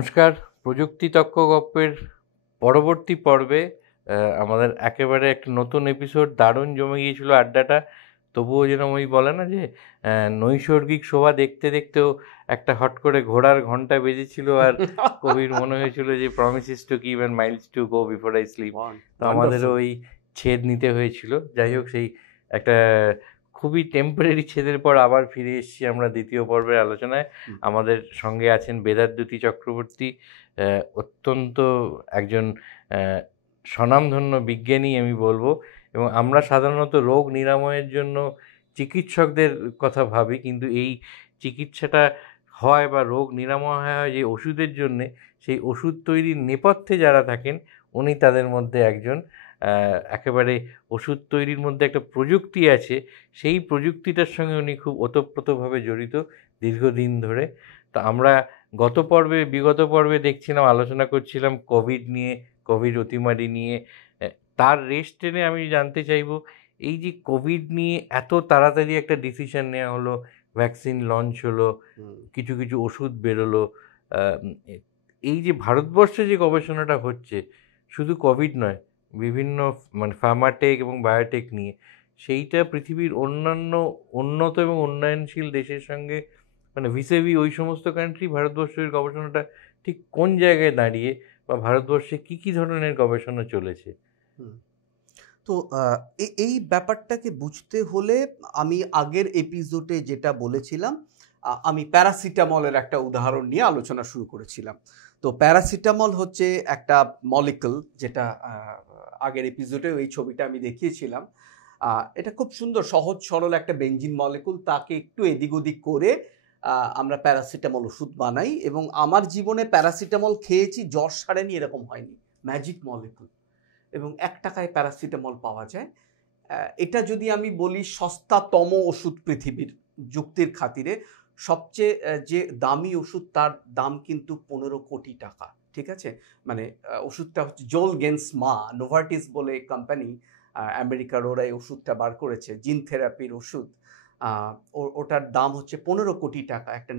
নমস্কার। প্রযুক্তি তক্ক গপ্পের পরবর্তী পর্বে আমাদের একেবারে একটা নতুন এপিসোড। দারুণ জমে গিয়েছিল আড্ডাটা। তবুও যেরকম ওই বলে না যে নৈসর্গিক শোভা দেখতে দেখতেও একটা হট করে ঘোড়ার ঘন্টা বেজেছিল, আর কবির মনে হয়েছিল যে promises to keep and Miles to go before I sleep. তো আমাদেরও ওই ছেদ নিতে হয়েছিল। যাই হোক, সেই একটা খুবই টেম্পোরারি ছেদের পর আবার ফিরে এসেছি আমরা দ্বিতীয় পর্বের আলোচনায়। আমাদের সঙ্গে আছেন বেদাদ্যুতি চক্রবর্তী, অত্যন্ত একজন স্বনামধন্য বিজ্ঞানী আমি বলবো। এবং আমরা সাধারণত রোগ নিরাময়ের জন্য চিকিৎসকদের কথা ভাবি, কিন্তু এই চিকিৎসাটা হয় বা রোগ নিরাময় হয় যে ওষুধের জন্যে, সেই ওষুধ তৈরির নেপথ্যে যারা থাকেন উনি তাদের মধ্যে একজন। একেবারে ওষুধ তৈরির মধ্যে একটা প্রযুক্তি আছে, সেই প্রযুক্তিটার সঙ্গে উনি খুব ওতপ্রোতভাবে জড়িত দীর্ঘদিন ধরে। তো আমরা বিগত পর্বে দেখছিলাম, আলোচনা করছিলাম কোভিড নিয়ে, কোভিড অতিমারি নিয়ে। তার রেশ টেনে আমি জানতে চাইব, এই যে কোভিড নিয়ে এত তাড়াতাড়ি একটা ডিসিশন নেওয়া হলো, ভ্যাকসিন লঞ্চ হলো, কিছু কিছু ওষুধ বেরোলো, এই যে ভারতবর্ষে যে গবেষণাটা হচ্ছে শুধু কোভিড নয়, বিভিন্ন ফার্মাটেক এবং বায়োটেক নিয়ে, সেইটা পৃথিবীর অন্যান্য উন্নত এবং উন্নয়নশীল দেশের সঙ্গে ভিসেভি ওই সমস্ত কান্ট্রি ভারতবর্ষের গবেষণাটা ঠিক কোন জায়গায় দাঁড়িয়ে, বা ভারতবর্ষে কি কি ধরনের গবেষণা চলেছে? তো এই ব্যাপারটাকে বুঝতে হলে আমি আগের এপিসোডে যেটা বলেছিলাম, আমি প্যারাসিটামলের একটা উদাহরণ নিয়ে আলোচনা শুরু করেছিলাম। তো প্যারাসিটামল হচ্ছে একটা মলিকুল, যেটা আগের এপিসোডে এই ছবিটা আমি দেখিয়েছিলাম। এটা খুব সুন্দর সহজ সরল একটা বেঞ্জিন মলিকুল, তাকে একটু এদিক ওদিক করে আমরা প্যারাসিটামল ওষুধ বানাই। এবং আমার জীবনে প্যারাসিটামল খেয়েছি, জ্বর সারেনি এরকম হয়নি। ম্যাজিক মলিকুল, এবং 1 টাকায় প্যারাসিটামল পাওয়া যায়। এটা যদি আমি বলি সস্তাতম ওষুধ পৃথিবীর, যুক্তির খাতিরে সবচেয়ে যে দামি ওষুধ তার দাম কিন্তু 15 কোটি টাকা। ঠিক আছে, মানে ওষুধটা হচ্ছে জোলগেন্সমা, নোভার্টিস বলে কোম্পানি, আমেরিকার, ওরা এই ওষুধটা বার করেছে, জিন থেরাপির ওষুধ। ওটার দাম হচ্ছে 15 কোটি টাকা। একটা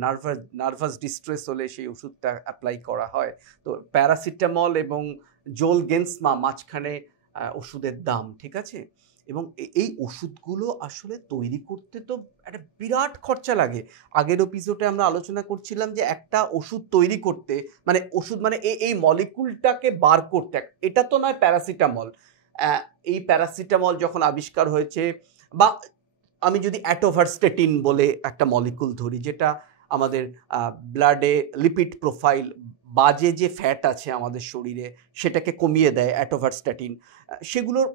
নার্ভাস ডিস্ট্রেস হলে সেই ওষুধটা অ্যাপ্লাই করা হয়। তো প্যারাসিটামল এবং জোলগেন্সমা মাঝখানে ওষুধের দাম, ঠিক আছে। এবং এই ওষুধগুলো আসলে তৈরি করতে তো একটা বিরাট খরচা লাগে। আগের এপিসোডে আমরা আলোচনা করছিলাম যে একটা ওষুধ তৈরি করতে, মানে ওষুধ মানে এই মলিকুলটাকে বার করতে, এটা তো নয় প্যারাসিটামল। এই প্যারাসিটামল যখন আবিষ্কার হয়েছে, বা আমি যদি অ্যাটোভারস্টেটিন বলে একটা মলিকুল ধরি, যেটা আমাদের ব্লাডে লিপিড প্রোফাইল, বাজে যে ফ্যাট আছে আমাদের শরীরে সেটাকে কমিয়ে দেয় অ্যাটোভারস্টেটিন, সেগুলোর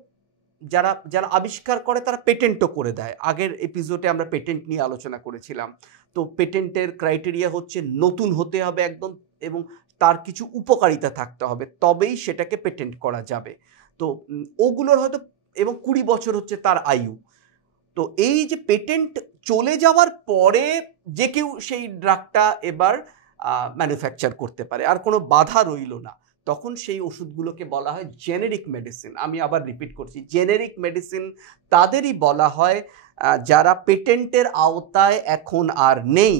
যারা যারা আবিষ্কার করে তারা পেটেন্টও করে দেয়। আগের এপিসোডে আমরা পেটেন্ট নিয়ে আলোচনা করেছিলাম। তো পেটেন্টের ক্রাইটেরিয়া হচ্ছে নতুন হতে হবে একদম, এবং তার কিছু উপকারিতা থাকতে হবে, তবেই সেটাকে পেটেন্ট করা যাবে। তো ওগুলোর হয়তো, এবং 20 বছর হচ্ছে তার আয়ু। তো এই যে পেটেন্ট চলে যাওয়ার পরে যে কেউ সেই ড্রাগটা এবার ম্যানুফ্যাকচার করতে পারে, আর কোনো বাধা রইল না, তখন সেই ওষুধগুলোকে বলা হয় জেনেরিক মেডিসিন। আমি আবার রিপিট করছি, জেনেরিক মেডিসিন তাদেরই বলা হয় যারা পেটেন্টের আওতায় এখন আর নেই,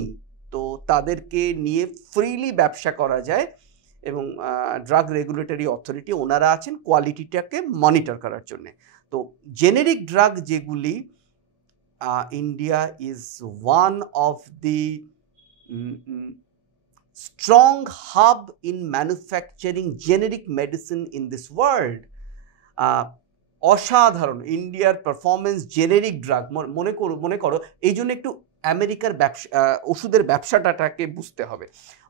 তো তাদেরকে নিয়ে ফ্রিলি ব্যবসা করা যায়। এবং ড্রাগ রেগুলেটরি অথরিটি ওনারা আছেন কোয়ালিটিটাকে মনিটর করার জন্যে। তো জেনেরিক ড্রাগ যেগুলি, India is one of the strong hub in manufacturing generic medicine in this world. অসাধারণ ইন্ডিয়ার পারফরমেন্স জেনেরিক ড্রাগ। মনে করো এই জন্য একটু আমেরিকার ব্যবসা, ওষুধের ব্যবসাটাকে বুঝতে হবে।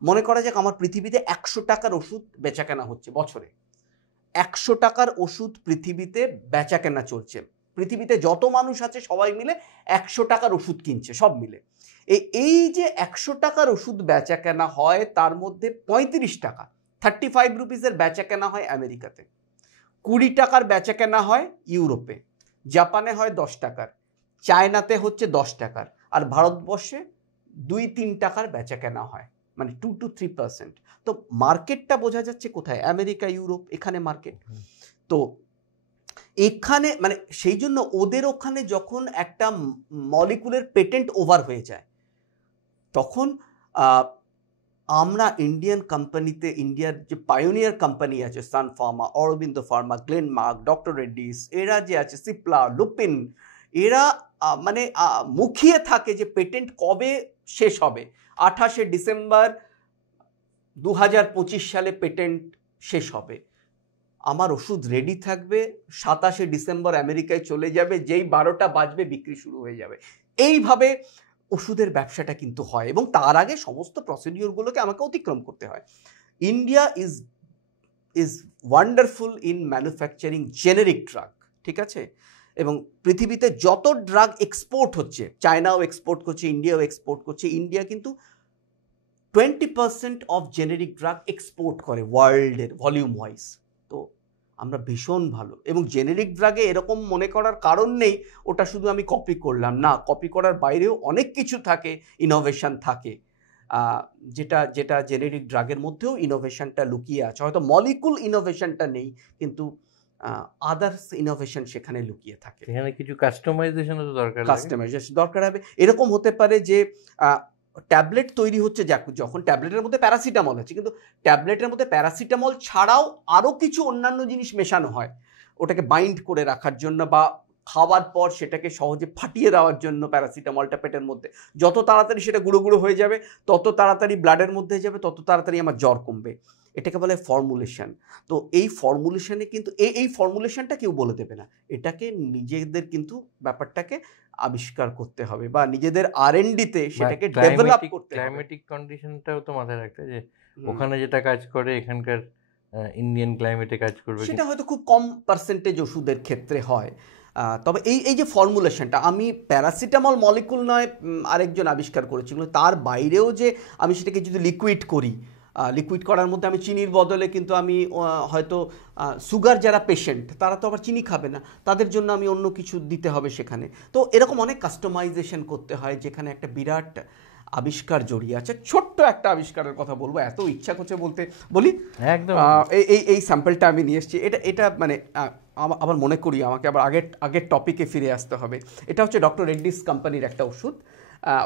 মনে করা যাক আমার পৃথিবীতে 100 টাকার ওষুধ বেচা কেনা হচ্ছে বছরে। 100 টাকার ওষুধ পৃথিবীতে বেচা কেনা চলছে। পৃথিবীতে যত মানুষ আছে সবাই মিলে 100 টাকার ওষুধ কিনছে, সব মিলে। এই যে 100 টাকার ওষুধ বেচা কেনা হয়, তার মধ্যে 35 টাকা, 35 রুপিসের বেচা কেনা হয় আমেরিকাতে, 20 টাকার বেচা কেনা হয় ইউরোপে, জাপানে হয় 10 টাকার, চায়নাতে হচ্ছে 10 টাকার, আর ভারতবর্ষে 2-3 টাকার বেচা কেনা হয়, মানে 2 to 3%। তো মার্কেটটা বোঝা যাচ্ছে কোথায়, আমেরিকা, ইউরোপ, এখানে মার্কেট। তো এখানে মানে সেই জন্য ওদের ওখানে যখন একটা মলিকুলের পেটেন্ট ওভার হয়ে যায়, তখন আমরা ইন্ডিয়ান কোম্পানিতে, ইন্ডিয়ার যে পায়োনিয়ার কোম্পানি আছে, Sun pharma, Aurobindo pharma, Glenmark, doctor Reddy's, এরা যে আছে, সিপলা, লুপিন, এরা মানে মুখিয়ে থাকে যে পেটেন্ট কবে শেষ হবে। 28শে ডিসেম্বর 2025 সালে পেটেন্ট শেষ হবে। আমার ওষুধ রেডি থাকবে, 27শে ডিসেম্বর আমেরিকায় চলে যাবে, যেই 12টা বাজবে বিক্রি শুরু হয়ে যাবে। এইভাবে ওষুধের ব্যবসাটা কিন্তু হয়, এবং তার আগে সমস্ত প্রসিডিওরগুলোকে আমাকে অতিক্রম করতে হয়। India is wonderful in manufacturing generic drug, ঠিক আছে? এবং পৃথিবীতে যত ড্রাগ এক্সপোর্ট হচ্ছে, চায়নাও এক্সপোর্ট করছে, ইন্ডিয়াও এক্সপোর্ট করছে, ইন্ডিয়া কিন্তু 20% অফ জেনেরিক ড্রাগ এক্সপোর্ট করে ওয়ার্ল্ডের ভলিউম ওয়াইজ। তো আমরা ভীষণ ভালো, এবং জেনেরিক ড্রাগে এরকম মনে করার কারণ নেই ওটা শুধু আমি কপি করলাম, না, কপি করার বাইরেও অনেক কিছু থাকে, ইনোভেশন থাকে, যেটা যেটা জেনেরিক ড্রাগের মধ্যেও ইনোভেশনটা লুকিয়ে আছে। হয়তো মলিকুল ইনোভেশনটা নেই, কিন্তু আদার্স ইনোভেশন সেখানে লুকিয়ে থাকে। এখানে কিছু কাস্টমাইজেশনও তো দরকার, কাস্টমাইজেশন দরকার হবে। এরকম হতে পারে যে ট্যাবলেট তৈরি হচ্ছে, যখন ট্যাবলেটের মধ্যে প্যারাসিটামল আছে, কিন্তু ট্যাবলেটের মধ্যে প্যারাসিটামল ছাড়াও আরও কিছু অন্যান্য জিনিস মেশানো হয় ওটাকে বাইন্ড করে রাখার জন্য, বা খাওয়ার পর সেটাকে সহজে ফাটিয়ে দেওয়ার জন্য। প্যারাসিটামলটা পেটের মধ্যে যত তাড়াতাড়ি সেটা গুঁড়ো গুঁড়ো হয়ে যাবে, তত তাড়াতাড়ি ব্লাডের মধ্যে যাবে, তত তাড়াতাড়ি আমার জ্বর কমবে। এটাকে বলে ফর্মুলেশন। তো এই ফর্মুলেশনে কিন্তু এই ফর্মুলেশনটা কেউ বলে দেবে না, এটাকে নিজেদের কিন্তু ব্যাপারটাকে আবিষ্কার করতে হবে, বা নিজেদের R&Dতে সেটাকে ডেভেলপ করতে হবে। ক্লাইমেটিক কন্ডিশনটাও তো মাথায় রাখতে, যে ওখানে যেটা কাজ করে এখানকার ইন্ডিয়ান ক্লাইমেটে কাজ করবে, সেটা হয়তো খুব কম পার্সেন্টেজ ওষুধের ক্ষেত্রে হয়। তবে এই যে ফর্মুলেশনটা, আমি প্যারাসিটামল মলিকুল নয় আরেকজন আবিষ্কার করেছিল, তার বাইরেও যে আমি সেটাকে যদি লিকুইড করি, লিকুইড করার মধ্যে আমি চিনির বদলে কিন্তু আমি হয়তো সুগার যারা পেশেন্ট তারা তো আবার চিনি খাবে না, তাদের জন্য আমি অন্য কিছু দিতে হবে সেখানে। তো এরকম অনেক কাস্টমাইজেশন করতে হয়, যেখানে একটা বিরাট আবিষ্কার জড়িয়ে আছে। ছোট্ট একটা আবিষ্কারের কথা বলবো, এত ইচ্ছা করছে বলতে, বলি একদম। এই স্যাম্পলটা আমি নিয়ে এসেছি, এটা মানে আবার মনে করি আমাকে আবার আগের টপিকে ফিরে আসতে হবে। এটা হচ্ছে ডক্টর রেড্ডিস কোম্পানির একটা ওষুধ।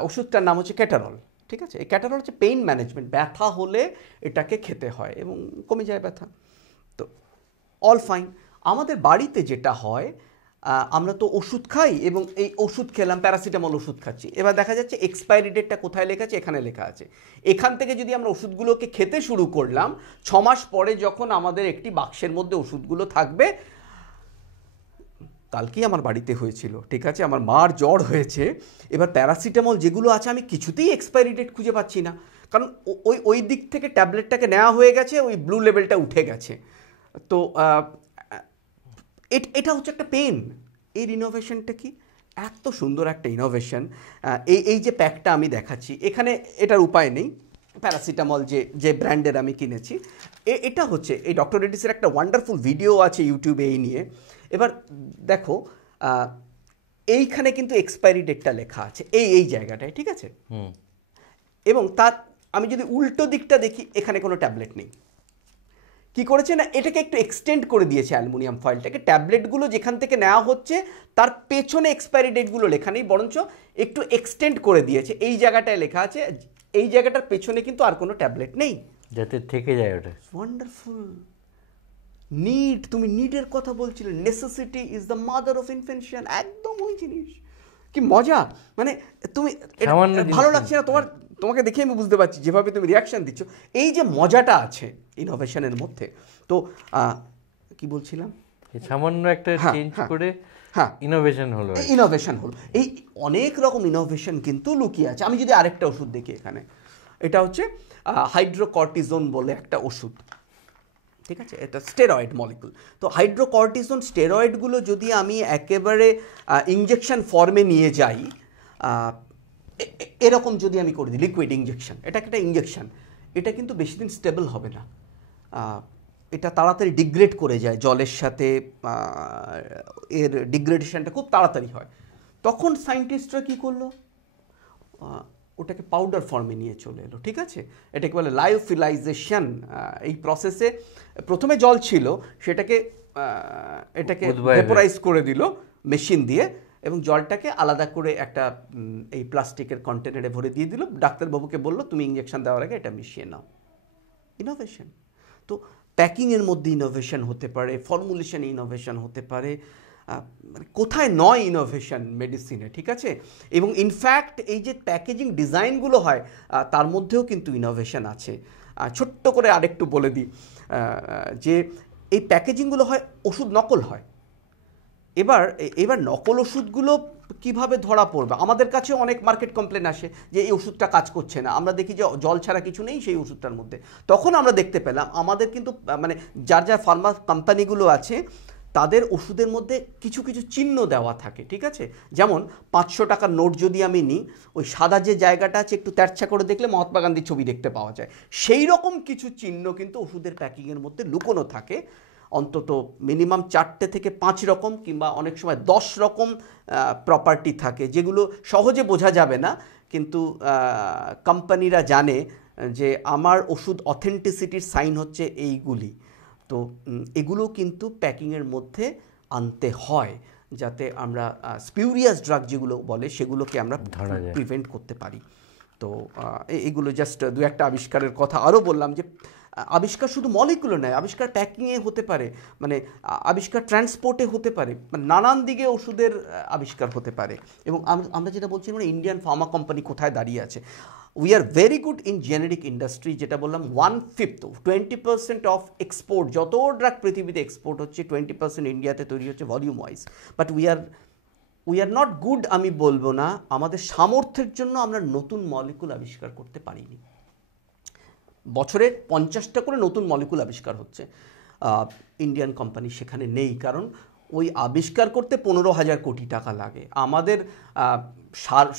ওষুধটার নাম হচ্ছে ক্যাটারল, ঠিক আছে? এই ক্যাটারল হচ্ছে পেইন ম্যানেজমেন্ট, ব্যথা হলে এটাকে খেতে হয় এবং কমে যায় ব্যথা। তো অল ফাইন। আমাদের বাড়িতে যেটা হয়, আমরা তো ওষুধ খাই, এবং এই ওষুধ খেলাম, প্যারাসিটামল ওষুধ খাচ্ছি, এবার দেখা যাচ্ছে এক্সপায়ারি ডেটটা কোথায় লেখা আছে, এখানে লেখা আছে। এখান থেকে যদি আমরা ওষুধগুলোকে খেতে শুরু করলাম, 6 মাস পরে যখন আমাদের একটি বাক্সের মধ্যে ওষুধগুলো থাকবে, কালকেই আমার বাড়িতে হয়েছিল, ঠিক আছে, আমার মার জ্বর হয়েছে। এবার প্যারাসিটামল যেগুলো আছে আমি কিছুতেই এক্সপায়ারি ডেট খুঁজে পাচ্ছি না, কারণ ওই দিক থেকে ট্যাবলেটটাকে নেওয়া হয়ে গেছে, ওই ব্লু লেভেলটা উঠে গেছে। তো এটা হচ্ছে একটা পেন। এর ইনোভেশনটা কি এত সুন্দর একটা ইনোভেশন। এই যে প্যাকটা আমি দেখাচ্ছি, এখানে এটার উপায় নেই, প্যারাসিটামল যে ব্র্যান্ডের আমি কিনেছি, এটা হচ্ছে এই ডক্টর রেড্ডিসের একটা ওয়ান্ডারফুল ভিডিও আছে ইউটিউবে এই নিয়ে। এবার দেখো, এইখানে কিন্তু এক্সপায়ারি ডেটটা লেখা আছে এই জায়গাটায়, ঠিক আছে? এবং তার আমি যদি উল্টো দিকটা দেখি, এখানে কোনো ট্যাবলেট নেই। কি করেছে না, এটাকে একটু এক্সটেন্ড করে দিয়েছে অ্যালুমিনিয়াম ফয়েলটাকে। ট্যাবলেটগুলো যেখান থেকে নেওয়া হচ্ছে তার পেছনে এক্সপায়ারি ডেটগুলো লেখা নেই, বরঞ্চ একটু এক্সটেন্ড করে দিয়েছে। এই জায়গাটায় লেখা আছে, এই জায়গাটার পেছনে কিন্তু আর কোনো ট্যাবলেট নেই, যাতে থেকে যায় ওটা। ওয়ান্ডারফুল। নিড, তুমি নিডের কথা বলছিলে, necessity is the mother of invention, একদম ওই জিনিস। কি মজা, মানে তুমি ভালো লাগছে না তোমাকে দেখে আমি বুঝতে পারছি যেভাবে তুমি রিয়াকশন দিচ্ছ, এই যে মজাটা আছে ইনোভেশনের মধ্যে। তো কি বলছিলাম, সামান্য একটা চেঞ্জ করে ইনোভেশন হলো, এই অনেক রকম ইনোভেশন কিন্তু লুকিয়ে আছে। আমি যদি আরেকটা ওষুধ দেখি এখানে, এটা হচ্ছে হাইড্রোকর্টিজোন বলে একটা ওষুধ, ঠিক আছে? এটা স্টেরয়েড মলিকুল। তো হাইড্রোকর্টিজোন স্টেরয়েডগুলো যদি আমি একেবারে ইঞ্জেকশন ফর্মে নিয়ে যাই, এরকম যদি আমি করে দিই লিকুইড ইঞ্জেকশন, এটা একটা ইঞ্জেকশন, এটা কিন্তু বেশি দিন স্টেবল হবে না, এটা তাড়াতাড়ি ডিগ্রেড করে যায় জলের সাথে, এর ডিগ্রেডেশনটা খুব তাড়াতাড়ি হয়। তখন সায়েন্টিস্টরা কী করলো, ওটাকে পাউডার ফর্মে নিয়ে চলে এলো, ঠিক আছে? এটাকে বলে লায়োফিলাইজেশন। এই প্রসেসে প্রথমে জল ছিল, এটাকে ভেপোরাইজ করে দিল মেশিন দিয়ে, এবং জলটাকে আলাদা করে একটা এই প্লাস্টিকের কন্টেনারে ভরে দিয়ে দিল, ডাক্তারবাবুকে বললো তুমি ইঞ্জেকশন দেওয়ার আগে এটা মিশিয়ে নাও। ইনোভেশন। তো প্যাকিংয়ের মধ্যে ইনোভেশন হতে পারে, ফর্মুলেশনে ইনোভেশন হতে পারে, মানে কোথায় নয় ইনোভেশন মেডিসিনে, ঠিক আছে? এবং ইনফ্যাক্ট এই যে প্যাকেজিং ডিজাইনগুলো হয় তার মধ্যেও কিন্তু ইনোভেশন আছে। ছোট্ট করে আরেকটু বলে দিই যে এই প্যাকেজিংগুলো হয় ওষুধ নকল হয়। এবার নকল ওষুধগুলো কিভাবে ধরা পড়বে? আমাদের কাছে অনেক মার্কেট কমপ্লেন আসে যে এই ওষুধটা কাজ করছে না, আমরা দেখি যে জল ছাড়া কিছু নেই সেই ওষুধটার মধ্যে। তখন আমরা দেখতে পেলাম আমাদের কিন্তু মানে যার যার ফার্মা কোম্পানিগুলো আছে তাদের ওষুধের মধ্যে কিছু কিছু চিহ্ন দেওয়া থাকে, ঠিক আছে? যেমন 500 টাকার নোট যদি আমি নিই, ওই সাদা যে জায়গাটা আছে একটু তেরছা করে দেখলে মহাত্মা গান্ধীর ছবি দেখতে পাওয়া যায়। সেই রকম কিছু চিহ্ন কিন্তু ওষুধের প্যাকিংয়ের মধ্যে লুকোনো থাকে, অন্তত মিনিমাম 4 থেকে 5 রকম কিংবা অনেক সময় 10 রকম প্রপার্টি থাকে, যেগুলো সহজে বোঝা যাবে না, কিন্তু কোম্পানিরা জানে যে আমার ওষুধ অথেন্টিসিটির সাইন হচ্ছে এইগুলি। তো এগুলো কিন্তু প্যাকিংয়ের মধ্যে আনতে হয় যাতে আমরা স্পিউরিয়াস ড্রাগ যেগুলো বলে সেগুলোকে আমরা প্রিভেন্ট করতে পারি। তো এগুলো জাস্ট দু একটা আবিষ্কারের কথা আরও বললাম, যে আবিষ্কার শুধু মলিকুলো নয়, আবিষ্কার প্যাকিংয়ে হতে পারে, মানে আবিষ্কার ট্রান্সপোর্টে হতে পারে, মানে নানান দিকে ওষুধের আবিষ্কার হতে পারে। এবং আমরা যেটা বলছি মানে ইন্ডিয়ান ফার্মা কোম্পানি কোথায় দাঁড়িয়ে আছে, we are very good in generic industry, যেটা বললাম 1/5 20% অফ এক্সপোর্ট, যত ড্রাগ পৃথিবীতে এক্সপোর্ট হচ্ছে 20% ইন্ডিয়াতে তৈরি হচ্ছে volume wise. But we are not good আমি বলবো না, আমাদের সামর্থ্যের জন্য আমরা নতুন মলিকুল আবিষ্কার করতে পারিনি। বছরে 50টা করে নতুন মলিকুল আবিষ্কার হচ্ছে, ইন্ডিয়ান কোম্পানি সেখানে নেই, কারণ ওই আবিষ্কার করতে 15,000 কোটি টাকা লাগে। আমাদের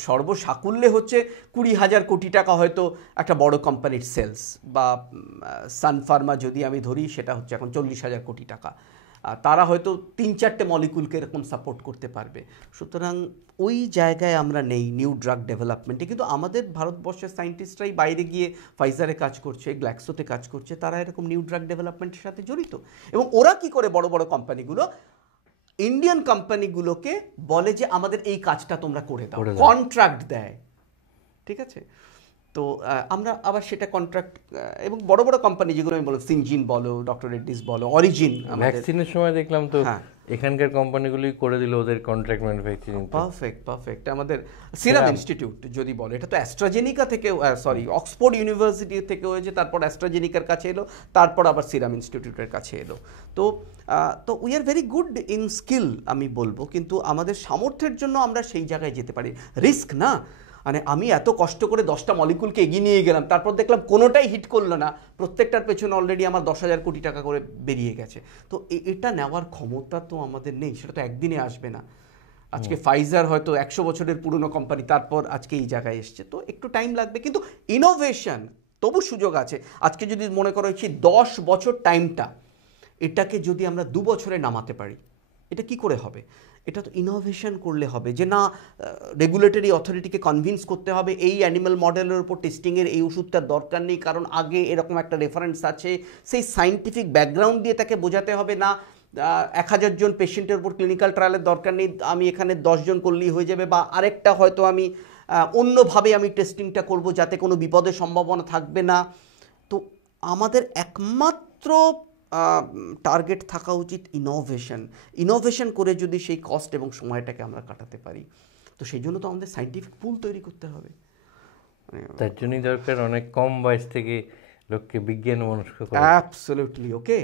সর্বসাকুল্যে হচ্ছে 20,000 কোটি টাকা হয়তো একটা বড় কোম্পানির সেলস, বা সান ফার্মা যদি আমি ধরি সেটা হচ্ছে এখন 40,000 কোটি টাকা। তারা হয়তো 3-4টে মলিকুলকে এরকম সাপোর্ট করতে পারবে। সুতরাং ওই জায়গায় আমরা নেই নিউ ড্রাগ ডেভেলপমেন্টে, কিন্তু আমাদের ভারতবর্ষের সায়েন্টিস্টরাই বাইরে গিয়ে ফাইজারে কাজ করছে, গ্ল্যাক্সোতে কাজ করছে, তারা এরকম নিউ ড্রাগ ডেভেলপমেন্টের সাথে জড়িত। এবং ওরা কি করে বড় বড় কোম্পানিগুলো ইন্ডিয়ান কোম্পানিগুলোকে বলে যে আমাদের এই কাজটা তোমরা করে দাও, কন্ট্রাক্ট দেয়, ঠিক আছে? তো আমরা আবার সেটা কন্ট্রাক্ট, এবং বড় বড় কোম্পানি যেগুলো আমি বলো, সিনজিন বলো, ডক্টর রেড্ডিস বলো, অরিজিন, ভ্যাকসিনের সময় দেখলাম তো এখানকার কোম্পানিগুলোই করে দিল ওদের কন্ট্রাক্ট ম্যানুফ্যাকচারিং। পারফেক্ট। আমাদের সিরাম ইনস্টিটিউট যদি বলে, এটা তো অ্যাস্ট্রাজেনিকা থেকে, সরি অক্সফোর্ড ইউনিভার্সিটি থেকে হয়েছে, তারপর অ্যাস্ট্রাজেনিকার কাছে এলো, তারপর আবার সিরাম ইনস্টিটিউটের কাছে এলো। তো we are very good in skill আমি বলবো, কিন্তু আমাদের সামর্থ্যের জন্য আমরা সেই জায়গায় যেতে পারি। রিস্ক না, মানে আমি এত কষ্ট করে 10টা মলিকুলকে এগিয়ে নিয়ে গেলাম, তারপর দেখলাম কোনোটাই হিট করলো না, প্রত্যেকটার পেছনে অলরেডি আমার 10,000 কোটি টাকা করে বেরিয়ে গেছে। তো এটা নেওয়ার ক্ষমতা তো আমাদের নেই, সেটা তো একদিনে আসবে না। আজকে ফাইজার হয়তো 100 বছরের পুরনো কোম্পানি, তারপর আজকে এই জায়গায় এসছে, তো একটু টাইম লাগবে, কিন্তু ইনোভেশন তবু সুযোগ আছে। আজকে যদি মনে করো হচ্ছে 10 বছর টাইমটা, এটাকে যদি আমরা 2 বছরে নামাতে পারি, এটা কি করে হবে? এটা তো ইনোভেশন করলে হবে, যে না রেগুলেটরি অথরিটিকে কনভিন্স করতে হবে এই অ্যানিম্যাল মডেলের উপর টেস্টিংয়ের এই ওষুধটার দরকার নেই, কারণ আগে এরকম একটা রেফারেন্স আছে। সেই সায়েন্টিফিক ব্যাকগ্রাউন্ড দিয়ে তাকে বোঝাতে হবে, না 1000 জন পেশেন্টের উপর ক্লিনিক্যাল ট্রায়ালের দরকার নেই, আমি এখানে 10 জন করলেই হয়ে যাবে, বা আরেকটা হয়তো আমি অন্যভাবে আমি টেস্টিংটা করব যাতে কোনো বিপদের সম্ভাবনা থাকবে না। তো আমাদের একমাত্র টার্গেট থাকা উচিত ইনোভেশন করে যদি সেই কস্ট এবং সময়টাকে আমরা কাটাতে পারি, তো সেই জন্য তো আমাদের সায়েন্টিফিক পুল তৈরি করতে হবে। তার জন্যই দরকার অনেক কম বয়স থেকে লোককে বিজ্ঞান মনস্ক করা। অ্যাবসলিউটলি, ওকে,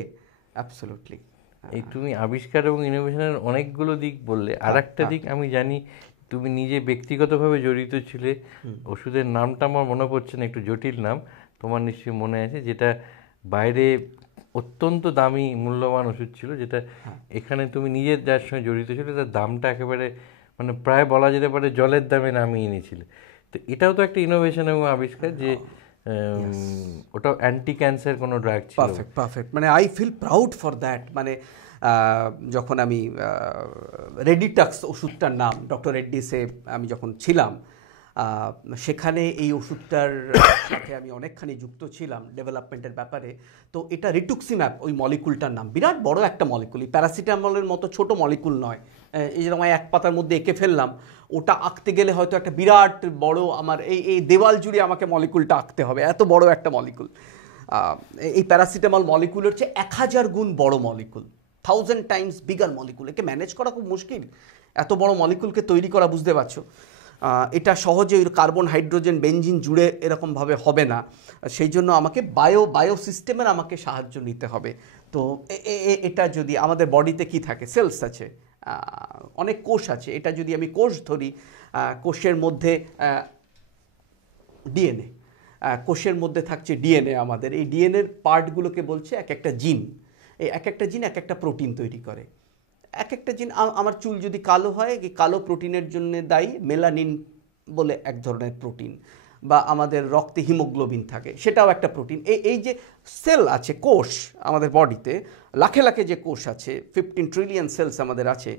অ্যাবসলিউটলি। এই তুমি আবিষ্কার এবং ইনোভেশনের অনেকগুলো দিক বললে, আর একটা দিক আমি জানি তুমি নিজে ব্যক্তিগতভাবে জড়িত ছিলে, ওষুধের নামটা আমার মনে পড়ছে না, একটু জটিল নাম, তোমার নিশ্চয়ই মনে আছে, যেটা বাইরে অত্যন্ত দামি মূল্যবান ওষুধ ছিল, যেটা এখানে তুমি নিজের যার সঙ্গে জড়িত ছিল তার দামটা একেবারে মানে প্রায় বলা যেতে পারে জলের দামে নামিয়ে এনেছিলে। তো এটাও তো একটা ইনোভেশন এবং আবিষ্কার, যে ওটাও অ্যান্টি ক্যান্সার কোনো ড্রাগ ছিল। পারফেক্ট, মানে I feel proud for that. মানে যখন আমি রেডিটাক্স ওষুধটার নাম ডক্টর রেড্ডিসে আমি যখন ছিলাম, সেখানে এই ওষুধটার সাথে আমি অনেকখানি যুক্ত ছিলাম ডেভেলপমেন্টের ব্যাপারে। তো এটা রিটুক্সিম্যাব, ওই মলিকুলটার নাম, বিরাট বড় একটা মলিকুল, এই প্যারাসিটামলের মতো ছোট মলিকুল নয়। এই যেরকম এক পাতার মধ্যে এঁকে ফেললাম, ওটা আঁকতে গেলে হয়তো একটা বিরাট বড় আমার এই দেওয়াল জুড়ে আমাকে মলিকুলটা আঁকতে হবে, এত বড় একটা মলিকুল। এই প্যারাসিটামল মলিকুলের চেয়ে 1000 গুণ বড় মলিকুল, 1000 টাইমস বিগার মলিকুল। একে ম্যানেজ করা খুব মুশকিল, এত বড় মলিকুলকে তৈরি করা, বুঝতে পারছো। এটা সহজে ওই কার্বন হাইড্রোজেন বেনজিন জুড়ে এরকমভাবে হবে না, সেই জন্য আমাকে বায়ো সিস্টেমের আমাকে সাহায্য নিতে হবে। তো এটা যদি আমাদের বডিতে কি থাকে, সেলস আছে, অনেক কোষ আছে, এটা যদি আমি কোষ ধরি, কোষের মধ্যে ডিএনএ, কোষের মধ্যে থাকছে ডিএনএ। আমাদের এই ডিএনএর পার্টগুলোকে বলছে এক একটা জিন। এই এক একটা জিন এক একটা প্রোটিন তৈরি করে। এক একটা জিন, আমার চুল যদি কালো হয়, এই কালো প্রোটিনের জন্য দায়ী মেলানিন বলে এক ধরনের প্রোটিন, বা আমাদের রক্তে হিমোগ্লোবিন থাকে, সেটাও একটা প্রোটিন। এই যে সেল আছে, কোষ আমাদের বডিতে লাখে লাখে যে কোষ আছে, 15 ট্রিলিয়ন সেলস আমাদের আছে,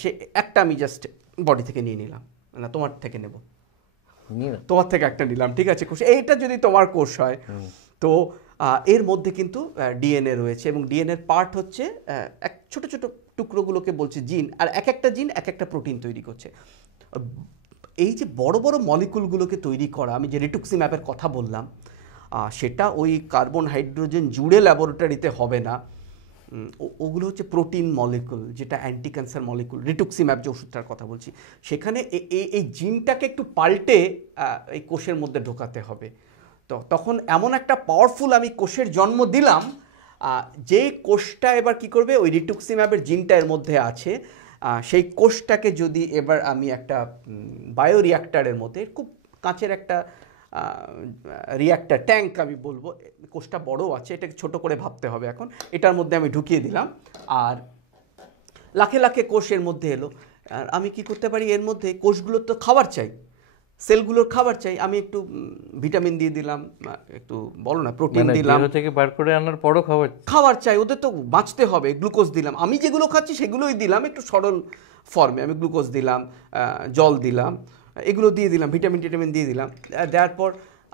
সে একটা আমি জাস্ট বডি থেকে নিয়ে নিলাম, না তোমার থেকে নেব, তোমার থেকে একটা নিলাম, ঠিক আছে, কোষ। এইটা যদি তোমার কোষ হয়, তো এর মধ্যে কিন্তু ডিএনএ রয়েছে, এবং ডিএনএর পার্ট হচ্ছে এক ছোট ছোট টুকরোগুলোকে বলছে জিন, আর এক একটা জিন এক একটা প্রোটিন তৈরি করছে। এই যে বড় বড় মলিকুলগুলোকে তৈরি করা, আমি যে রিটুক্সিম্যাবের কথা বললাম, সেটা ওই কার্বন হাইড্রোজেন জুড়ে ল্যাবরেটরিতে হবে না, ওগুলো হচ্ছে প্রোটিন মলিকুল, যেটা অ্যান্টি ক্যান্সার মলিকুল। রিটুক্সিম্যাব যে ওষুধটার কথা বলছি, সেখানে এই জিনটাকে একটু পাল্টে এই কোষের মধ্যে ঢোকাতে হবে। তো তখন এমন একটা পাওয়ারফুল আমি কোষের জন্ম দিলাম, যে কোষটা এবার কি করবে, ওই রিটুক্সিম্যাবের জিনটা এর মধ্যে আছে, সেই কোষটাকে যদি এবার আমি একটা বায়ো রিয়াক্টারের মধ্যে, খুব কাঁচের একটা রিয়াক্টার ট্যাঙ্ক আমি বলবো, কোষটা বড় আছে, এটাকে ছোট করে ভাবতে হবে এখন, এটার মধ্যে আমি ঢুকিয়ে দিলাম, আর লাখে লাখে কোষ এর মধ্যে এলো। আর আমি কি করতে পারি, এর মধ্যে কোষগুলোর তো খাবার চাই, সেলগুলোর খাবার চাই, আমি একটু ভিটামিন দিয়ে দিলাম, একটু বলো না প্রোটিন দিলাম, থেকে বার করে আনার পরও খাবার চাই, ওদের তো বাঁচতে হবে, গ্লুকোজ দিলাম, আমি যেগুলো খাচ্ছি সেগুলোই দিলাম, একটু সরল ফর্মে আমি গ্লুকোজ দিলাম, জল দিলাম, এগুলো দিয়ে দিলাম, ভিটামিন দিয়ে দিলাম। দেওয়ার পর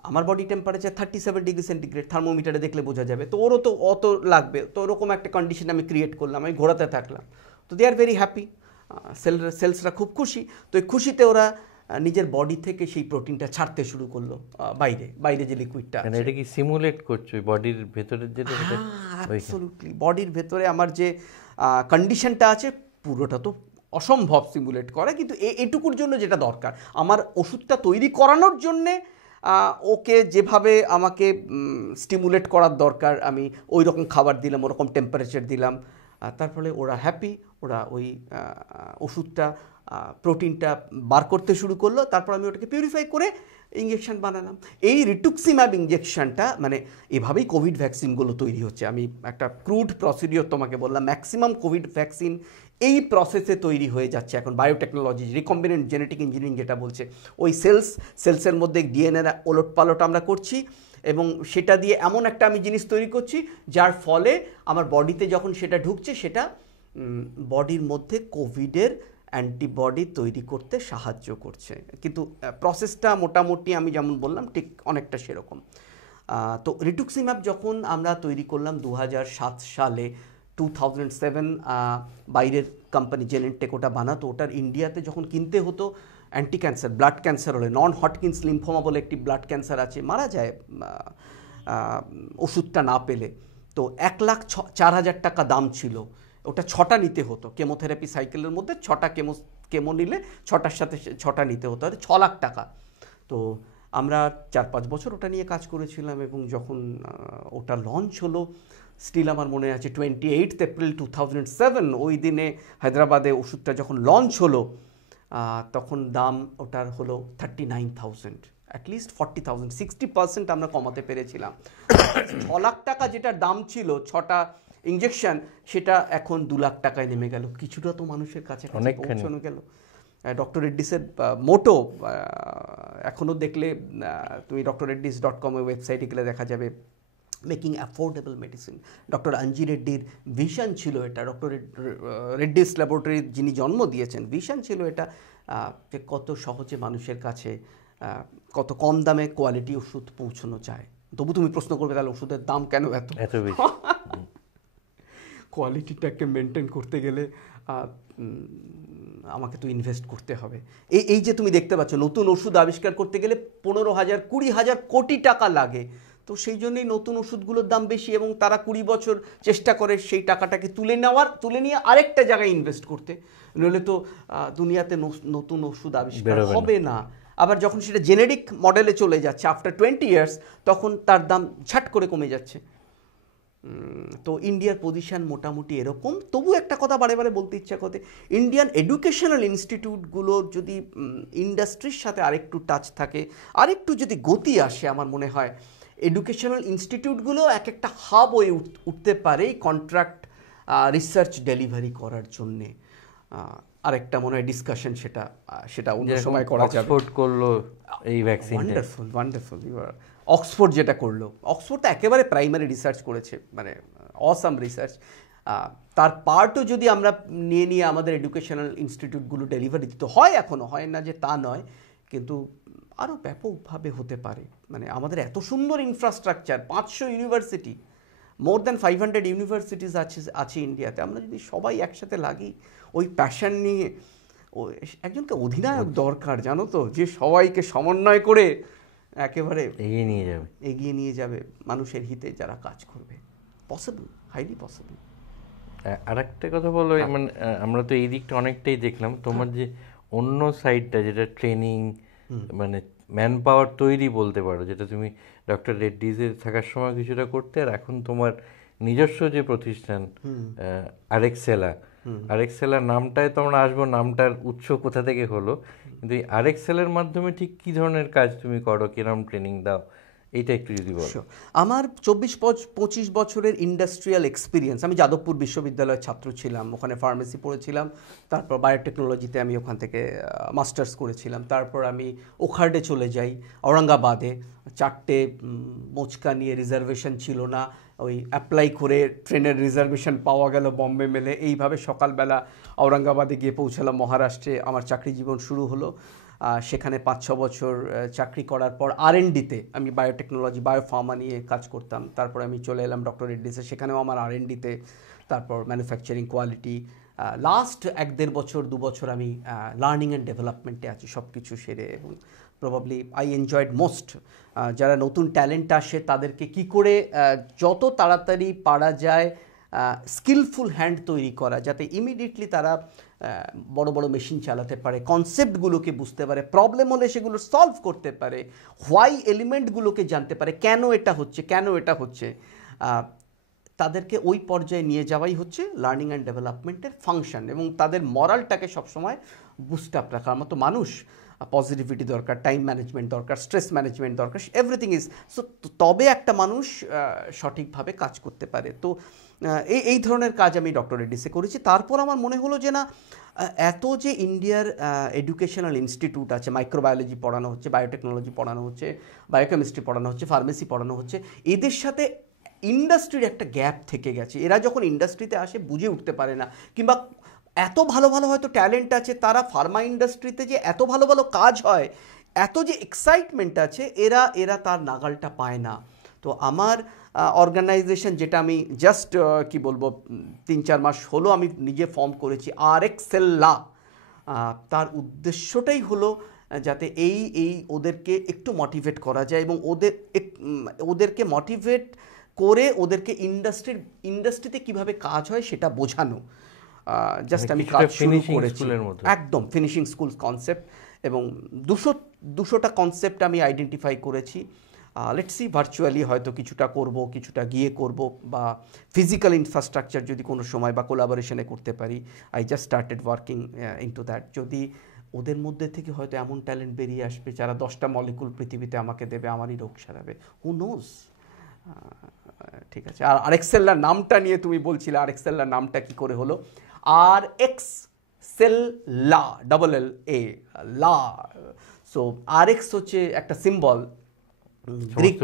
আমার বডি টেম্পারেচার 37 ডিগ্রি সেন্টিগ্রেড, থার্মোমিটারে দেখলে বোঝা যাবে, তো ওরও তো অত লাগবে, তো ওরকম একটা কন্ডিশন আমি ক্রিয়েট করলাম, আমি ঘোরাতে থাকলাম, তো দে আর ভেরি হ্যাপি, সেলসরা খুব খুশি। তো এই খুশিতে ওরা নিজের বডি থেকে সেই প্রোটিনটা ছাড়তে শুরু করলো বাইরে যে লিকুইডটা, এটা কি সিমুলেট করছো বডির ভেতরে, যেটা অ্যাবসলিউটলি বডির ভেতরে আমার যে কন্ডিশনটা আছে, পুরোটা তো অসম্ভব সিমুলেট করা, কিন্তু এটুকুর জন্য যেটা দরকার, আমার ওষুধটা তৈরি করানোর জন্যে ওকে যেভাবে আমাকে স্টিমুলেট করার দরকার, আমি ওই রকম খাবার দিলাম, ওরকম টেম্পারেচার দিলাম, তার ফলে ওরা হ্যাপি, ওরা ওই ওষুধটা প্রোটিনটা বার করতে শুরু করলো, তারপর আমি ওটাকে পিউরিফাই করে ইঞ্জেকশন বানালাম। এই রিটুক্সিম্যাব ইঞ্জেকশনটা, মানে এভাবেই কোভিড ভ্যাকসিনগুলো তৈরি হচ্ছে। আমি একটা ক্রুড প্রসিডিওর তোমাকে বললাম, ম্যাক্সিমাম কোভিড ভ্যাকসিন এই প্রসেসে তৈরি হয়ে যাচ্ছে এখন, বায়োটেকনোলজি, রিকম্বিনেন্ট জেনেটিক ইঞ্জিনিয়ারিং যেটা বলছে, ওই সেলসের মধ্যে ডিএনএর ওলট পালট আমরা করছি, এবং সেটা দিয়ে এমন একটা আমি জিনিস তৈরি করছি, যার ফলে আমার বডিতে যখন সেটা ঢুকছে, সেটা বডির মধ্যে কোভিডের অ্যান্টিবডি তৈরি করতে সাহায্য করছে। কিন্তু প্রসেসটা মোটামুটি আমি যেমন বললাম ঠিক অনেকটা সেরকম। তো রিটুক্সিম্যাব যখন আমরা তৈরি করলাম 2007 সালে, 2007, বাইরের কোম্পানি জেনেনটেক ওটা বানাতো, ওটার ইন্ডিয়াতে যখন কিনতে হতো, অ্যান্টি ক্যান্সার, ব্লাড ক্যান্সার হলে, নন হটকিন্স লিম্ফোমা বলে একটি ব্লাড ক্যান্সার আছে, মারা যায় ওষুধটা না পেলে, তো 1,04,000 টাকা দাম ছিল। ওটা 6টা নিতে হতো, কেমোথেরাপি সাইকেলের মধ্যে 6টা কেমো নিলে 6টার সাথে 6টা নিতে হতো, 6 লাখ টাকা। তো আমরা 4-5 বছর ওটা নিয়ে কাজ করেছিলাম, এবং যখন ওটা লঞ্চ হলো, স্টিল আমার মনে আছে 28 এপ্রিল 2007, ওই দিনে হায়দ্রাবাদে ওষুধটা যখন লঞ্চ হলো, তখন দাম ওটার হলো 39,000, অ্যাটলিস্ট 40,000, 60% আমরা কমাতে পেরেছিলাম। 6 লাখ টাকা যেটার দাম ছিল 6টা ইঞ্জেকশন, সেটা এখন 2 লাখ টাকায় নেমে গেল, কিছুটা তো মানুষের কাছে পৌঁছানো গেল। ডক্টর রেড্ডিসের মোটো, এখনও দেখলে তুমি drreddies.com ওয়েবসাইটে গেলে দেখা যাবে, making affordable medicine. Doctor Anji রেড্ডির ভিশন ছিল এটা, ডক্টর রেড্ডিস ল্যাবরেটরির যিনি জন্ম দিয়েছেন, ভিশন ছিল এটা, যে কত সহজে মানুষের কাছে কত কম দামে কোয়ালিটি ওষুধ পৌঁছানো যায়। তবু তুমি প্রশ্ন করবে তাহলে ওষুধের দাম কেন এত বেশি? কোয়ালিটিটাকে মেনটেন করতে গেলে আমাকে তো ইনভেস্ট করতে হবে। এই যে তুমি দেখতে পাচ্ছ নতুন ওষুধ আবিষ্কার করতে গেলে 15,000 20,000 কোটি টাকা লাগে। তো সেই জন্যই নতুন ওষুধগুলোর দাম বেশি, এবং তারা 20 বছর চেষ্টা করে সেই টাকাটাকে তুলে নিয়ে আরেকটা জায়গায় ইনভেস্ট করতে, নইলে তো দুনিয়াতে নতুন ওষুধ আবিষ্কার হবে না। আবার যখন সেটা জেনেরিক মডেলে চলে যাচ্ছে আফটার 20 ইয়ার্স, তখন তার দাম ছাট করে কমে যাচ্ছে। তো ইন্ডিয়ার পজিশন মোটামুটি এরকম। তবু একটা কথা বারে বারে বলতে ইচ্ছা করতে, ইন্ডিয়ান এডুকেশনাল ইনস্টিটিউটগুলো যদি ইন্ডাস্ট্রির সাথে আরেকটু টাচ থাকে, আরেকটু যদি গতি আসে, আমার মনে হয় এডুকেশনাল ইনস্টিটিউটগুলো এক একটা হাব হয়ে উঠতে পারে কন্ট্রাক্ট রিসার্চ ডেলিভারি করার জন্যে। আরেকটা মনে হয় ডিসকাশন, সেটা অন্য সময় করা যাবে। অক্সফোর্ড করলো এই ভ্যাকসিন, ওয়ান্ডারফুল। অক্সফোর্ড যেটা করলো, অক্সফোর্ড তো একেবারে প্রাইমারি রিসার্চ করেছে, মানে অসাম রিসার্চ। তার পার্টও যদি আমরা নিয়ে আমাদের এডুকেশনাল ইনস্টিটিউটগুলো ডেলিভারি দিতে হয়, এখনও হয় না যে তা নয়, কিন্তু আরও ব্যাপকভাবে হতে পারে। মানে আমাদের এত সুন্দর infrastructure, 500 university, more than 500 universities আছে ইন্ডিয়াতে। আমরা যদি সবাই একসাথে লাগি ওই প্যাশন নিয়ে, একজনকে অধিনায়ক দরকার জানো তো, যে সবাইকে সমন্বয় করে একেবারে এগিয়ে নিয়ে যাবে মানুষের হিতে, যারা কাজ করবে। Possible, highly possible. আর একটা কথা বলো, মানে আমরা তো এই দিকটা অনেকটাই দেখলাম, তোমার যে অন্য সাইডটা যেটা ট্রেনিং, মানে ম্যান পাওয়ার তৈরি বলতে পারো, যেটা তুমি ডক্টর রেড্ডিজে থাকার সময় কিছুটা করতে, আর এখন তোমার নিজস্ব যে প্রতিষ্ঠান আরেকসেলার নামটায় তো আমরা আসবো, নামটার উৎস কোথা থেকে হলো, কিন্তু এই আরেকসেলের মাধ্যমে ঠিক কী ধরনের কাজ তুমি করো, কিরম ট্রেনিং দাও, এইটা একটু যদি বলো। আমার 24-25 বছরের ইন্ডাস্ট্রিয়াল এক্সপিরিয়েন্স। আমি যাদবপুর বিশ্ববিদ্যালয়ের ছাত্র ছিলাম, ওখানে ফার্মেসি পড়েছিলাম, তারপর বায়োটেকনোলজিতে আমি ওখান থেকে মাস্টার্স করেছিলাম। তারপর আমি ওখার্ডে চলে যাই, ঔরঙ্গাবাদে। 4টে মোচকা নিয়ে রিজার্ভেশন ছিল না, ওই অ্যাপ্লাই করে ট্রেনের রিজার্ভেশন পাওয়া গেল বম্বে মেলে। এইভাবে সকালবেলা ঔরঙ্গাবাদে গিয়ে পৌঁছালাম, মহারাষ্ট্রে আমার চাকরি জীবন শুরু হলো। সেখানে 5-6 বছর চাকরি করার পর R&Dতে আমি বায়োটেকনোলজি, বায়োফার্মা নিয়ে কাজ করতাম। তারপর আমি চলে এলাম ডক্টর রেড্ডিসে, সেখানেও আমার R&Dতে, তারপর ম্যানুফ্যাকচারিং, কোয়ালিটি। লাস্ট 1-1.5 বছর 2 বছর আমি লার্নিং অ্যান্ড ডেভেলপমেন্টে আছি, সব কিছু সেরে। এবং প্রবাবলি আই এনজয়েড মোস্ট যারা নতুন ট্যালেন্ট আসে তাদেরকে কি করে যত তাড়াতাড়ি পারা যায় স্কিলফুল হ্যান্ড তৈরি করা, যাতে ইমিডিয়েটলি তারা বড় বড় মেশিন চালাতে পারে, কনসেপ্টগুলোকে বুঝতে পারে, প্রবলেম হলে সেগুলো সলভ করতে পারে, হোয়াই এলিমেন্টগুলোকে জানতে পারে, কেন এটা হচ্ছে, তাদেরকে ওই পর্যায়ে নিয়ে যাওয়াই হচ্ছে লার্নিং অ্যান্ড ডেভেলপমেন্টের ফাংশন। এবং তাদের মরালটাকে সবসময় বুস্ট আপ রাখা। আমার তো মানুষ, পজিটিভিটি দরকার, টাইম ম্যানেজমেন্ট দরকার, স্ট্রেস ম্যানেজমেন্ট দরকার, এভরিথিং ইজ সো, তবে একটা মানুষ সঠিকভাবে কাজ করতে পারে। তো এই ধরনের কাজ আমি ডক্টর রেড্ডিসে করেছি। তারপর আমার মনে হলো যে না, এত যে ইন্ডিয়ার এডুকেশনাল ইনস্টিটিউট আছে, মাইক্রোবায়োলজি পড়ানো হচ্ছে, বায়োটেকনোলজি পড়ানো হচ্ছে, বায়োকেমিস্ট্রি পড়ানো হচ্ছে, ফার্মেসি পড়ানো হচ্ছে, এদের সাথে ইন্ডাস্ট্রির একটা গ্যাপ থেকে গেছে। এরা যখন ইন্ডাস্ট্রিতে আসে বুঝে উঠতে পারে না, কিংবা এত ভালো ভালো হয়তো ট্যালেন্ট আছে, তারা ফার্মা ইন্ডাস্ট্রিতে যে এত ভালো ভালো কাজ হয়, এত যে এক্সাইটমেন্ট আছে, এরা তার নাগালটা পায় না। তো আমার অর্গানাইজেশন, যেটা আমি জাস্ট কি বলবো 3-4 মাস হলো আমি নিজে ফর্ম করেছি, আরেকসেলা, তার উদ্দেশ্যটাই হলো যাতে এই ওদেরকে একটু মোটিভেট করা যায়, এবং ওদেরকে মোটিভেট করে ওদেরকে ইন্ডাস্ট্রিতে কিভাবে কাজ হয় সেটা বোঝানো। জাস্ট আমি কাজ শুরু করেছি, একদম ফিনিশিং স্কুল কনসেপ্ট, এবং 200টা কনসেপ্ট আমি আইডেন্টিফাই করেছি। লেটস সি, ভার্চুয়ালি হয়তো কিছুটা করব, কিছুটা গিয়ে করব, বা ফিজিক্যাল ইনফ্রাস্ট্রাকচার যদি কোনো সময় বা কোলাবোরেশনে করতে পারি। I just started working into that. যদি ওদের মধ্যে থেকে হয়তো এমন ট্যালেন্ট বেরিয়ে আসবে যারা 10টা মলিকুল পৃথিবীতে আমাকে দেবে, আমারই রোগ সারাবে, হু নোজ। ঠিক আছে। আর আরেকসেল্লার নামটা নিয়ে তুমি বলছিলে, আরেকসেল্লার নামটা কি করে হলো? আরেকসেল্লা, LLA, লা। সো আরেক্স হচ্ছে একটা সিম্বল, গ্রিক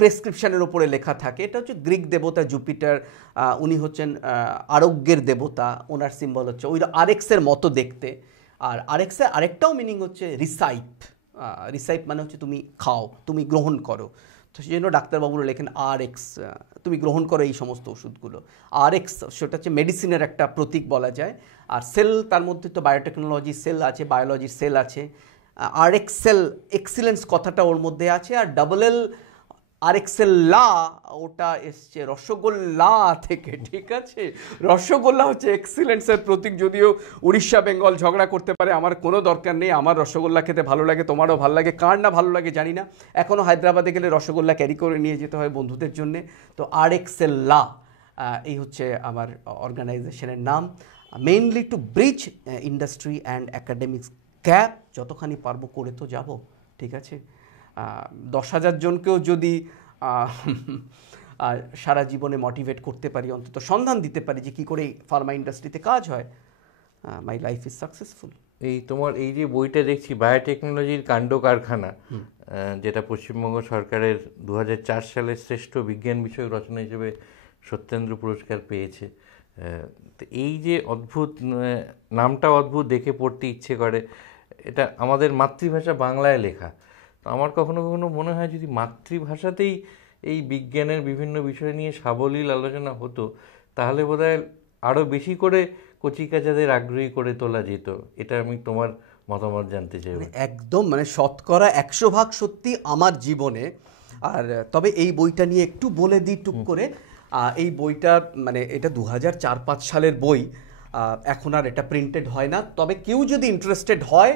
প্রেসক্রিপশনের উপরে লেখা থাকে। এটা হচ্ছে গ্রিক দেবতা জুপিটার, উনি হচ্ছেন আরোগ্যের দেবতা, ওনার সিম্বল হচ্ছে ওই আরেক্সের মতো দেখতে। আর আরেক্সের আরেকটাও মিনিং হচ্ছে রিসাইপ, রিসাইপ মানে হচ্ছে তুমি খাও, তুমি গ্রহণ করো। তো সেই জন্য ডাক্তারবাবুরা লেখেন RX, তুমি গ্রহণ করো এই সমস্ত ওষুধগুলো। RX সেটা হচ্ছে মেডিসিনের একটা প্রতীক বলা যায়। আর সেল, তার মধ্যে তো বায়োটেকনোলজি সেল আছে, বায়োলজির সেল আছে। RX সেল, এক্সিলেন্স কথাটা ওর মধ্যে আছে। আর LL RXL ওটা এসছে রসগোল্লা থেকে, ঠিক আছে? রসগোল্লা হচ্ছে এক্সিলেন্সের প্রতীক। যদিও উড়িষ্যা বেঙ্গল ঝগড়া করতে পারে, আমার কোনো দরকার নেই। আমার রসগোল্লা খেতে ভালো লাগে, তোমারও ভালো লাগে, কার না ভালো লাগে জানি না। এখনও হায়দ্রাবাদে গেলে রসগোল্লা ক্যারি করে নিয়ে যেতে হয় বন্ধুদের জন্যে। তো RXL এই হচ্ছে আমার অর্গানাইজেশনের নাম, mainly to bridge industry and academics gap. যতখানি পারবো করে তো যাব, ঠিক আছে? 10,000 জনকেও যদি সারা জীবনে মোটিভেট করতে পারি, অন্তত সন্ধান দিতে পারি যে কী করে ফার্মা ইন্ডাস্ট্রিতে কাজ হয়, মাই লাইফ ইজ সাকসেসফুল। এই তোমার এই যে বইটা দেখছি বায়োটেকনোলজির কাণ্ড কারখানা, যেটা পশ্চিমবঙ্গ সরকারের 2004 সালের শ্রেষ্ঠ বিজ্ঞান বিষয়ক রচনা হিসেবে সত্যেন্দ্র পুরস্কার পেয়েছে। তো এই যে অদ্ভুত, নামটা অদ্ভুত, দেখে পড়তে ইচ্ছে করে। এটা আমাদের মাতৃভাষা বাংলায় লেখা। তো আমার কখনো কখনো মনে হয় যদি মাতৃভাষাতেই এই বিজ্ঞানের বিভিন্ন বিষয় নিয়ে সাবলীল আলোচনা হতো, তাহলে বোধহয় আরও বেশি করে কচিকাচাদের আগ্রহী করে তোলা যেত। এটা আমি তোমার মতামত জানতে চাই। একদম, মানে শতকরা 100% সত্যি আমার জীবনে। আর তবে এই বইটা নিয়ে একটু বলে দিই টুক করে। এই বইটা মানে এটা 2004-05 সালের বই, এখন আর এটা প্রিন্টেড হয় না। তবে কেউ যদি ইন্টারেস্টেড হয়,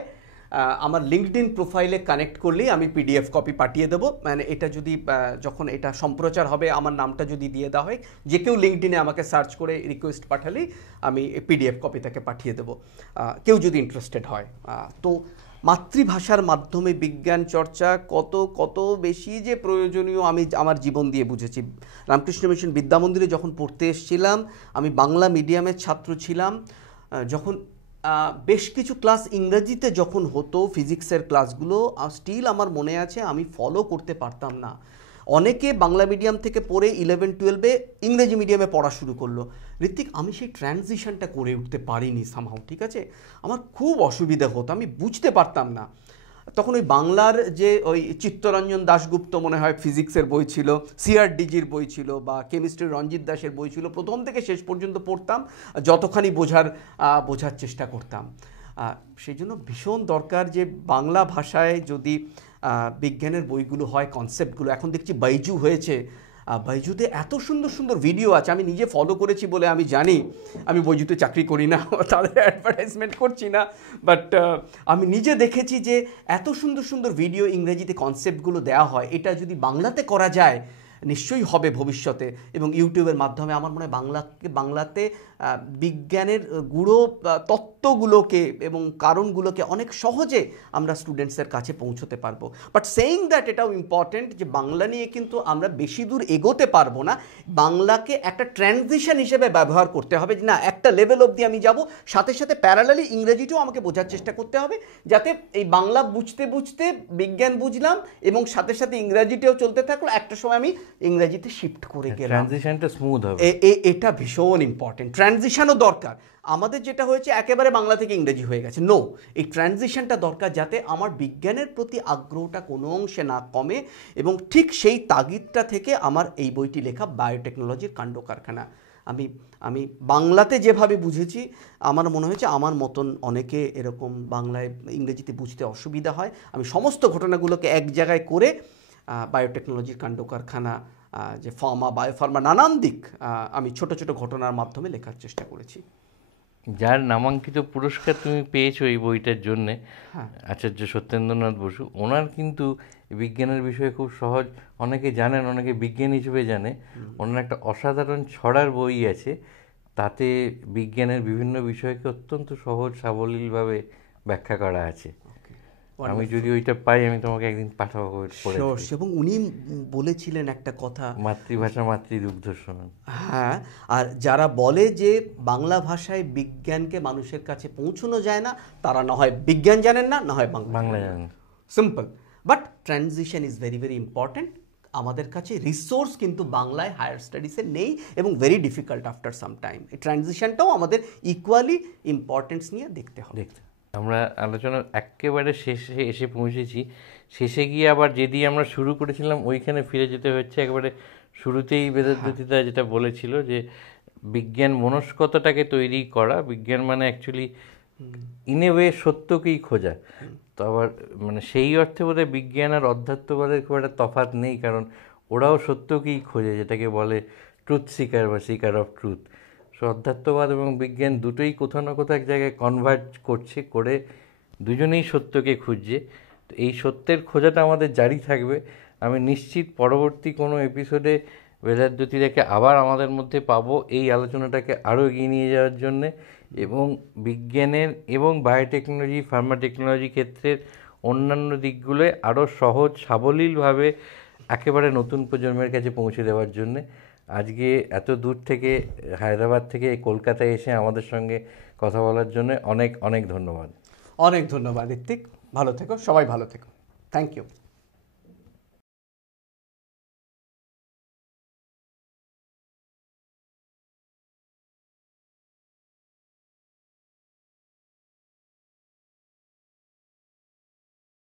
আমার লিঙ্কডইন প্রোফাইলে কানেক্ট করলেই আমি PDF কপি পাঠিয়ে দেবো। মানে এটা যদি যখন এটা সম্প্রচার হবে, আমার নামটা যদি দিয়ে দেওয়া হয়, যে কেউ লিঙ্কডইনে আমাকে সার্চ করে রিকোয়েস্ট পাঠালেই আমি PDF কপি তাকে পাঠিয়ে দেবো, কেউ যদি ইন্টারেস্টেড হয়। তো মাতৃভাষার মাধ্যমে বিজ্ঞান চর্চা কত কত বেশি যে প্রয়োজনীয় আমি আমার জীবন দিয়ে বুঝেছি। রামকৃষ্ণ মিশন বিদ্যামন্দিরে যখন পড়তে এসেছিলাম, আমি বাংলা মিডিয়ামের ছাত্র ছিলাম। যখন বেশ কিছু ক্লাস ইংরেজিতে যখন হতো, ফিজিক্সের ক্লাসগুলো স্টিল আমার মনে আছে, আমি ফলো করতে পারতাম না। অনেকে বাংলা মিডিয়াম থেকে পড়ে 11-12-এ ইংরেজি মিডিয়ামে পড়া শুরু করলো। ঋত্বিক, আমি সেই ট্রানজিশনটা করে উঠতে পারিনি সামহাও, ঠিক আছে? আমার খুব অসুবিধা হতো, আমি বুঝতে পারতাম না। তখন ওই বাংলার যে ওই চিত্তরঞ্জন দাশগুপ্ত মনে হয় ফিজিক্সের বই ছিল, CRDGর বই ছিল, বা কেমিস্ট্রির রঞ্জিত দাসের বই ছিল, প্রথম থেকে শেষ পর্যন্ত পড়তাম, যতখানি বোঝার চেষ্টা করতাম। সেই জন্য ভীষণ দরকার যে বাংলা ভাষায় যদি বিজ্ঞানের বইগুলো হয়, কনসেপ্টগুলো। এখন দেখছি বাইজু হয়েছে, বাইজুতে এত সুন্দর সুন্দর ভিডিও আছে, আমি নিজে ফলো করেছি বলে আমি জানি। আমি বাইজুতে চাকরি করি না, তাদের অ্যাডভার্টাইজমেন্ট করছি না, বাট আমি নিজে দেখেছি যে এত সুন্দর সুন্দর ভিডিও ইংরেজিতে কনসেপ্টগুলো দেওয়া হয়। এটা যদি বাংলাতে করা যায় নিশ্চয়ই হবে ভবিষ্যতে, এবং ইউটিউবের মাধ্যমে আমার মনে হয় বাংলাতে বিজ্ঞানের গুঁড়ো তত্ত্বগুলোকে এবং কারণগুলোকে অনেক সহজে আমরা স্টুডেন্টসের কাছে পৌঁছতে পারবো। বাট সেইং দ্যাট, এটাও ইম্পর্টেন্ট যে বাংলা নিয়ে কিন্তু আমরা বেশি দূর এগোতে পারবো না। বাংলাকে একটা ট্রানজিশন হিসেবে ব্যবহার করতে হবে, যে না, একটা লেভেল অবধি আমি যাব, সাথে সাথে প্যারালালি ইংরেজিটাও আমাকে বোঝার চেষ্টা করতে হবে, যাতে এই বাংলা বুঝতে বুঝতে বিজ্ঞান বুঝলাম এবং সাথে সাথে ইংরেজিটাও চলতে থাকলো, একটা সময় আমি ইংরেজিতে শিফট করে গেলাম, ট্রানজিশনটা স্মুথ হবে। এটা ভীষণ ইম্পর্টেন্ট। ট্রানজিশনও দরকার। আমাদের যেটা হয়েছে একেবারে বাংলা থেকে ইংরেজি হয়ে গেছে, নো, এই ট্রানজিশনটা দরকার, যাতে আমার বিজ্ঞানের প্রতি আগ্রহটা কোনো অংশে না কমে। এবং ঠিক সেই তাগিদটা থেকে আমার এই বইটি লেখা, বায়োটেকনোলজির কাণ্ড কারখানা। আমি বাংলাতে যেভাবে বুঝেছি, আমার মনে হয়েছে আমার মতন অনেকে এরকম বাংলায় ইংরেজিতে বুঝতে অসুবিধা হয়। আমি সমস্ত ঘটনাগুলোকে এক জায়গায় করে বায়োটেকনোলজির কাণ্ড কারখানা, যে বায়োফার্মা নানান দিক, আমি ছোট ছোট ঘটনার মাধ্যমে লেখার চেষ্টা করেছি। যার নামাঙ্কিত পুরস্কার তুমি পেয়েছো এই বইটার জন্যে, আচার্য সত্যেন্দ্রনাথ বসু, ওনার কিন্তু বিজ্ঞানের বিষয়ে খুব সহজ, অনেকে জানেন, অনেকে বিজ্ঞান হিসেবে জানে। ওনার একটা অসাধারণ ছড়ার বই আছে, তাতে বিজ্ঞানের বিভিন্ন বিষয়কে অত্যন্ত সহজ সাবলীলভাবে ব্যাখ্যা করা আছে। আমি যদি ওইটা পাই, আমি তোমাকে একদিন পাঠাবো। এবং উনি বলেছিলেন একটা কথা, মাতৃভাষা মাতৃদুগ্ধ সমান। হ্যাঁ, আর যারা বলে যে বাংলা ভাষায় বিজ্ঞানকে মানুষের কাছে পৌঁছানো যায় না, তারা না হয় বিজ্ঞান জানেন না, না হয় বাংলা জানেন। Simple. But transition is very very important. আমাদের কাছে রিসোর্স কিন্তু বাংলায় হায়ার স্টাডিজে নেই, এবং very difficult after some time. এই ট্রানজিশনটাও আমাদের ইকুয়ালি ইম্পর্টেন্স নিয়ে দেখতে হবে। আমরা আলোচনার একেবারে শেষে এসে পৌঁছেছি। শেষে গিয়ে আবার যেদি আমরা শুরু করেছিলাম ওইখানে ফিরে যেতে হচ্ছে। একেবারে শুরুতেই বেদান্তদা যেটা বলেছিল যে বিজ্ঞান মনস্কতাটাকে তৈরি করা, বিজ্ঞান মানে অ্যাকচুয়ালি ইন এ ওয়ে সত্যকেই খোঁজা। তো আবার মানে সেই অর্থে বোধহয় বিজ্ঞান আর অধ্যাত্মবাদের খুব একটা তফাৎ নেই, কারণ ওরাও সত্যকেই খোঁজে, যেটাকে বলে ট্রুথ সিকার বা সিকার অফ ট্রুথ। সো অধ্যাত্মবাদ এবং বিজ্ঞান দুটোই কোথাও না কোথাও এক জায়গায় কনভার্জ করছে, করে দুজনেই সত্যকে খুঁজছে। তো এই সত্যের খোঁজাটা আমাদের জারি থাকবে। আমি নিশ্চিত পরবর্তী কোনো এপিসোডে বেদাদ্যুতিদাকে আবার আমাদের মধ্যে পাবো এই আলোচনাটাকে আরও এগিয়ে নিয়ে যাওয়ার জন্যে, এবং বিজ্ঞানের এবং বায়োটেকনোলজি, ফার্মা টেকনোলজি ক্ষেত্রের অন্যান্য দিকগুলোয় আরও সহজ সাবলীলভাবে একেবারে নতুন প্রজন্মের কাছে পৌঁছে দেওয়ার জন্যে। আজকে এত দূর থেকে, হায়দ্রাবাদ থেকে কলকাতায় এসে আমাদের সঙ্গে কথা বলার জন্য অনেক অনেক ধন্যবাদ। অনেক ধন্যবাদ ঋত্বিক, ভালো থেকো, সবাই ভালো থেকো, থ্যাংক ইউ।